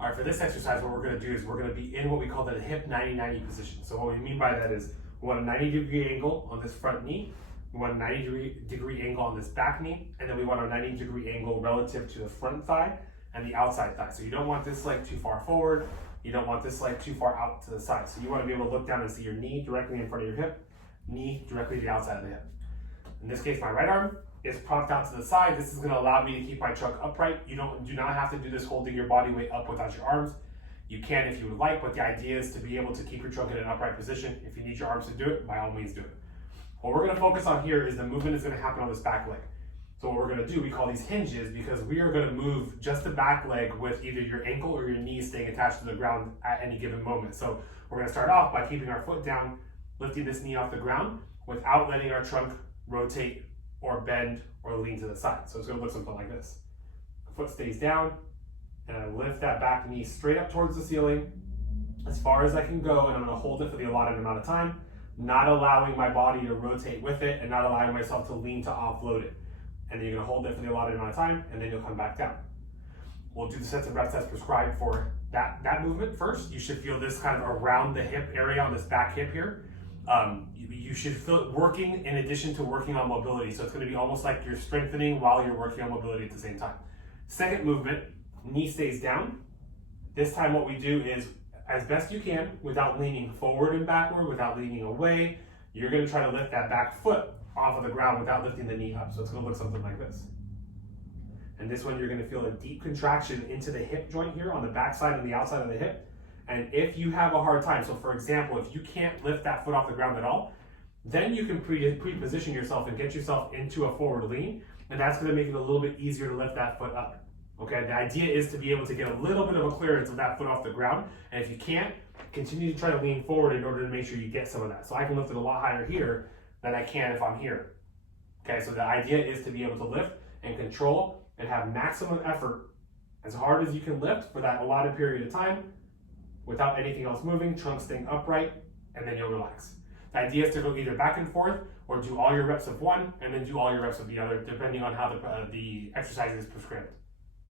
All right, for this exercise, what we're gonna do is we're gonna be in what we call the hip 90-90 position. So what we mean by that is we want a 90-degree angle on this front knee, we want a 90-degree angle on this back knee, and then we want a 90-degree angle relative to the front thigh and the outside thigh. So you don't want this leg too far forward, you don't want this leg too far out to the side. So you wanna be able to look down and see your knee directly in front of your hip, knee directly to the outside of the hip. In this case, my right arm is propped out to the side. This is going to allow me to keep my trunk upright. You do not have to do this holding your body weight up without your arms. You can if you would like, but the idea is to be able to keep your trunk in an upright position. If you need your arms to do it, by all means do it. What we're going to focus on here is the movement is going to happen on this back leg. So what we're going to do, we call these hinges because we are going to move just the back leg with either your ankle or your knee staying attached to the ground at any given moment. So we're going to start off by keeping our foot down, lifting this knee off the ground without letting our trunk rotate or bend or lean to the side. So it's going to look something like this. The foot stays down and I lift that back knee straight up towards the ceiling as far as I can go, and I'm going to hold it for the allotted amount of time, not allowing my body to rotate with it and not allowing myself to lean to offload it. And then you're going to hold it for the allotted amount of time and then you'll come back down. We'll do the sets of reps as prescribed for that movement first. You should feel this kind of around the hip area on this back hip here. You should feel it working in addition to working on mobility. So it's going to be almost like you're strengthening while you're working on mobility at the same time. Second movement, knee stays down. This time what we do is, as best you can, without leaning forward and backward, without leaning away, you're going to try to lift that back foot off of the ground without lifting the knee up. So it's going to look something like this. And this one you're going to feel a deep contraction into the hip joint here on the back side and the outside of the hip. And if you have a hard time, so for example, if you can't lift that foot off the ground at all, then you can pre-position yourself and get yourself into a forward lean, and that's going to make it a little bit easier to lift that foot up. Okay, the idea is to be able to get a little bit of a clearance of that foot off the ground, and if you can't, continue to try to lean forward in order to make sure you get some of that. So I can lift it a lot higher here than I can if I'm here. Okay, so the idea is to be able to lift and control and have maximum effort as hard as you can lift for that allotted period of time, without anything else moving, trunk staying upright, and then you'll relax. The idea is to go either back and forth or do all your reps of one and then do all your reps of the other, depending on how the exercise is prescribed.